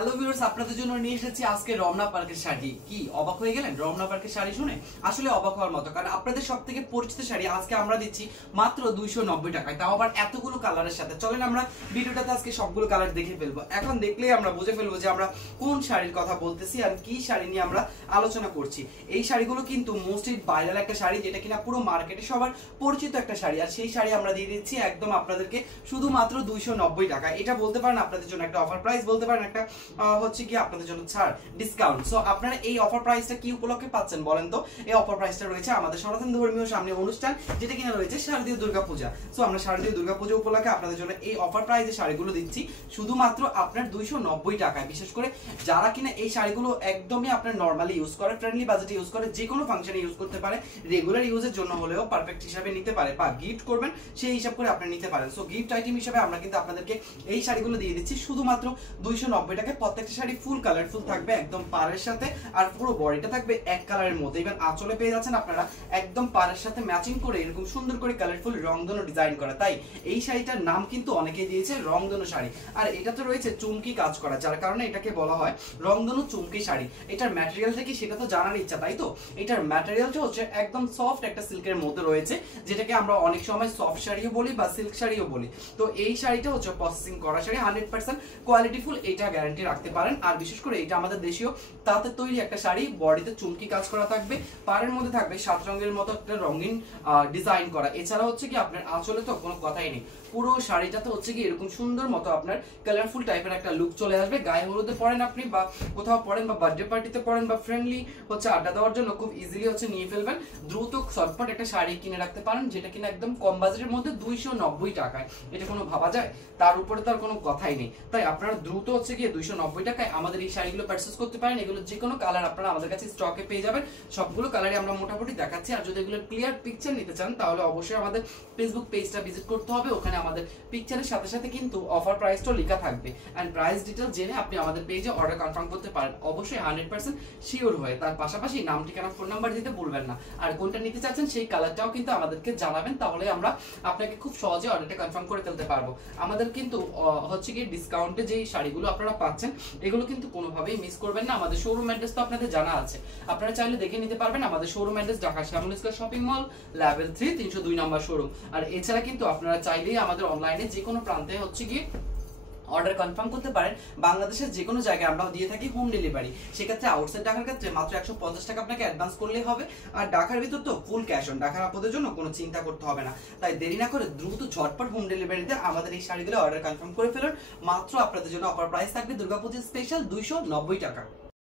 Hello viewers, আপনাদের জন্য নিয়ে এসেছি আজকে রমনা পার্কের শাড়ি। কি অবাক হয়ে গেলেন রমনা পার্কের শাড়ি শুনে? আসলে অবাক হওয়ার মতো, কারণ আপনাদের সবথেকে পরিচিত শাড়ি আজকে আমরা দিচ্ছি মাত্র 290 টাকায়, তাও আবার এতগুলো কালারের সাথে। চলেন আমরা ভিডিওটাতে আজকে সবগুলো কালার দেখে ফেলবো। এখন দেখলেই আমরা বুঝে ফেলবো যে আমরা কোন শাড়ির কথা বলতেছি আর কি শাড়ি নিয়ে আমরা আলোচনা করছি। এই শাড়িগুলো কিন্তু মোস্টলি ভাইরাল একটা শাড়ি, যেটা কিনা পুরো মার্কেটে সবার পরিচিত একটা শাড়ি। আর সেই শাড়ি আমরা দিয়ে দিচ্ছি একদম আপনাদেরকে শুধুমাত্র 290 টাকা। এটা বলতে পারেন আপনাদের জন্য একটা অফার প্রাইস, বলতে পারেন একটা হচ্ছে কি আপনাদের জন্য ছাড়, ডিসকাউন্ট। সো আপনারা এই অফার প্রাইসটা কি উপলক্ষে পাচ্ছেন বলেন তো? এই অফার প্রাইসটা রয়েছে আমাদের সনাতন ধর্মীয় সামনে অনুষ্ঠান, যেটা কিনা রয়েছে শারদীয় দুর্গাপূজা। সো আমরা শারদীয় দুর্গাপূজা উপলক্ষে আপনাদের জন্য এই অফার প্রাইসে শাড়িগুলো দিচ্ছি শুধুমাত্র আপনার 290 টাকায়। বিশেষ করে যারা কিনা এই শাড়িগুলো একদমই আপনার নরমালি ইউজ করে, ফ্রেন্ডলি বাজেটে ইউজ করে, যে কোনো ফাংশনে ইউজ করতে পারে, রেগুলার ইউজের জন্য হলেও পারফেক্ট হিসাবে নিতে পারে, বা গিফট করবেন সেই হিসাব করে আপনি নিতে পারেন। সো গিফট আইটেম হিসাবে আমরা কিন্তু আপনাদেরকে এই শাড়িগুলো দিয়ে দিচ্ছি শুধুমাত্র 290 টাকায়। প্রত্যেকটা শাড়ি ফুল কালারফুল থাকবে একদম পাড়ের সাথে, আর পুরো বডিটা থাকবে এক কালারের মধ্যে। ইভেন আঁচলে পেয়ে যাচ্ছেন আপনারা একদম পাড়ের সাথে ম্যাচিং করে এরকম সুন্দর করে কালারফুল রংধনু ডিজাইন করা। তাই এই শাড়িটার নাম কিন্তু অনেকেই দিয়েছে রংধনু শাড়ি। আর এটা তো রয়েছে চুমকি কাজ করা, যার কারণে এটাকে বলা হয় রংধনু চুমকি শাড়ি। এটার ম্যাটেরিয়ালটা কি সেটা তো জানার ইচ্ছা, তাই তো? এটার ম্যাটেরিয়ালটা হচ্ছে একদম সফট একটা সিল্কের মধ্যে রয়েছে, যেটাকে আমরা অনেক সময় সফট শাড়িও বলি বা সিল্ক শাড়িও বলি। তো এই শাড়িটা হচ্ছে প্রসেসিং করা শাড়ি, 100% কোয়ালিটিফুল, এটা গ্যারান্টি রাখতে পারেন। আর বিশেষ করে এটা আমাদের দেশীয় তাঁতের তৈরি একটা শাড়ি, বডিতে চুমকি কাজ করা থাকবে, পাড়ের মধ্যে থাকবে 7 রঙের মতো একটা রঙিন ডিজাইন করা। এছাড়া হচ্ছে কি আপনার আঁচলে তো কোনো কথাই নেই, পুরো শাড়িটাতে হচ্ছে কি এরকম সুন্দর মতো আপনার কালারফুল টাইপের একটা লুক চলে আসবে। গায়ে হলুদে পরেন আপনি, বা কোথাও পরেন, বা বার্থডে পার্টিতে পরেন, বা ফ্রেন্ডলি হচ্ছে আড্ডা দেওয়ার জন্য খুব ইজিলি হচ্ছে নিয়ে ফেলবেন। দ্রুত শর্টকাট একটা শাড়ি কিনে রাখতে পারেন, যেটা কিনা একদম কম বাজেটের মধ্যে 290 টাকায়। এটা কোনো ভাবা যায়? তার উপরে তার কোনো কথাই নেই। তাই আপনারা দ্রুত হচ্ছে গিয়ে 290 টাকায় আমাদের এই শাড়িগুলো পারচেজ করতে পারেন। এগুলো যে কোনো কালার আপনারা আমাদের কাছে স্টকে পেয়ে যাবেন। সবগুলো কালারই আমরা মোটামুটি দেখাচ্ছি। আর যদি এগুলোর ক্লিয়ার পিকচার নিতে চান তাহলে অবশ্যই আমাদের ফেসবুক পেজটা ভিজিট করতে হবে। ওখানে আমাদের পিকচারের সাথে সাথে কিন্তু অফার প্রাইসটাও লেখা থাকবে, এন্ড প্রাইস ডিটেইল জেনে আপনি আমাদের পেজে অর্ডার কনফার্ম করতে পারেন, অবশ্যই 100% শিওর হয়ে। তার পাশাপাশি নাম, ঠিকানা, ফোন নাম্বার দিতে ভুলবেন না। আর কোনটা নিতে চাচ্ছেন সেই কালারটাও কিন্তু আমাদেরকে জানাবেন, তাহলে আমরা আপনাকে খুব সহজে অর্ডারটা কনফার্ম করে ফেলতে পারবো। আমাদের কিন্তু হচ্ছে কি ডিসকাউন্টে যেই শাড়িগুলো আপনারা পাচ্ছেন এগুলো কিন্তু কোনোভাবেই মিস করবেন না। আমাদের শোরুম অ্যাড্রেস তো আপনাদের জানা আছে, আপনারা চাইলে দেখে নিতে পারবেন। আমাদের শোরুম অ্যাড্রেস ঢাকা শ্যামল স্কয়ার শপিং মল, লেভেল 3, 302 নম্বর শোরুম। আর এছাড়া কিন্তু আপনারা চাইলেই আমাদের অনলাইনে যে কোনো প্রান্তে হচ্ছে কি অর্ডার কনফার্ম করতে পারেন। বাংলাদেশের যে কোনো জায়গায় আমরা দিয়ে থাকি হোম ডেলিভারি। সেক্ষেত্রে আউটসাইড ঢাকার ক্ষেত্রে মাত্র 150 টাকা আপনাকে অ্যাডভান্স করলেই হবে। আর ঢাকার ভিতর তো ফুল ক্যাশ অন। ঢাকার আপনাদের জন্য কোনো চিন্তা করতে হবে না। তাই দেরি না করে দ্রুত ঝটপট হোম ডেলিভারিতে আমাদের এই শাড়িগুলো অর্ডার কনফার্ম করে ফেলুন। মাত্র আপনাদের জন্য অফার প্রাইস থাকবে দুর্গাপূজা স্পেশাল 290 টাকা।